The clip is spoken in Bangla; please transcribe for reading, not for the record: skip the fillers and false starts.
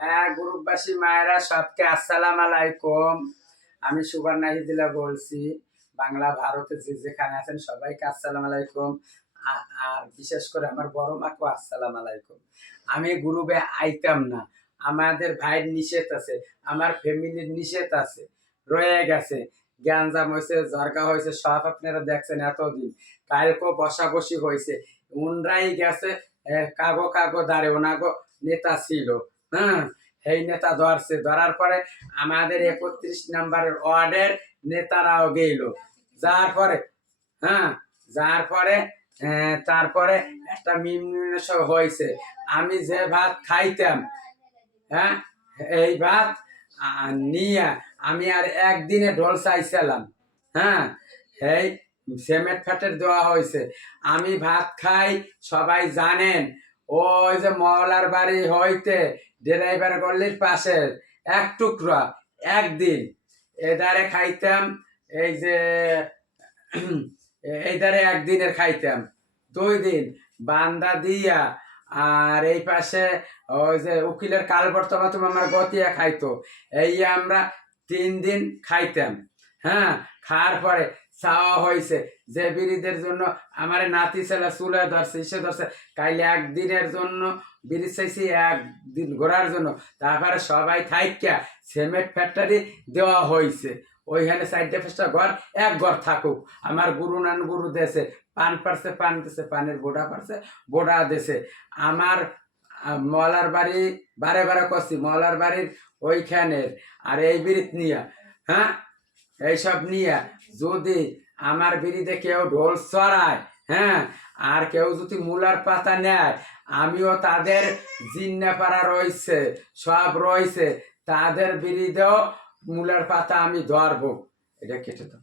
হ্যাঁ, গ্রুপবাসী মায়েরা সবকে আসসালাম আলাইকুম। আমি সুবর্ণা হিদিলা বলছি। বাংলা ভারতে যে যেখানে আছেন সবাইকে আসসালাম আলাইকুম। আর বিশেষ করে আমার বড় মাকেও আসসালাম আলাইকুম। আমি গ্রুপে আইতাম না, আমাদের ভাইয়ের নিষেধ আছে, আমার ফ্যামিলির নিষেধ আছে, রয়ে গেছে। গ্যাঞ্জাম হয়েছে, জরকা হয়েছে, সব আপনারা দেখছেন এতদিন। কালকেও বসাবসি হয়েছে, উনরাই গেছে। কাগো কাগো দাঁড়ে ওনাগো নেতা ছিল। হ্যাঁ, এই নেতা ধরছে, ধরার পরে আমাদের 31 নম্বরের ওয়ার্ডের নেতারাও গেল। যার পরে হ্যাঁ, যার পরে তারপরে একটা মীমাংসা হয়েছে। আমি যে ভাত খাইতাম, হ্যাঁ, এই ভাত নিয়ে আমি আর একদিনে ঢোল চাইছিলাম। হ্যাঁ, এই সিমেন্ট ফ্যাটের দেওয়া হয়েছে। আমি ভাত খাই, সবাই জানেন। ওই যে মহলার বাড়ি হইতে ড্রাইভার গল্লির পাশে এক টুকরা একদিন এদারে খাইতাম। এই যে এইদারে একদিনের খাইতাম, 2 দিন বান্দা দিয়া। আর এই পাশে ওই যে উকিলের কালবর্তমা তুমি আমার গতিয়া খাইতো। এই আমরা 3 দিন খাইতাম। হ্যাঁ, খাওয়ার পরে চাওয়া হয়েছে যে বিড়িদের জন্য আমার নাতি ছেলে চুলে ধরছে, ইসে ধরছে, কাইলে একদিনের জন্য বিড়ি চাইছি, একদিন ঘোরার জন্য। তারপরে সবাই থাইকা সিমেন্ট ফ্যাক্টরি দেওয়া হয়েছে। ওইখানে 4-5টা ঘর, এক ঘর থাকুক। আমার গুরু নান গুরু দেশে পান পারছে, পান দিছে, পানের বোড়া পারছে, বোড়া দেশে। আমার মলার বাড়ি বারে বারে করছি, মলার বাড়ির ওইখানের আর এই বিড়িত নিয়া। হ্যাঁ, এইসব নিয়ে যদি আমার বিড়িতে কেউ ঢোল চড়ায়, হ্যাঁ, আর কেউ যদি মূলার পাতা নেয়, আমিও তাদের জিন্নাপাড়া রয়েছে, সব রয়েছে, তাদের বিড়িতেও মূলার পাতা আমি ধরবো। এটা কেটে দাও।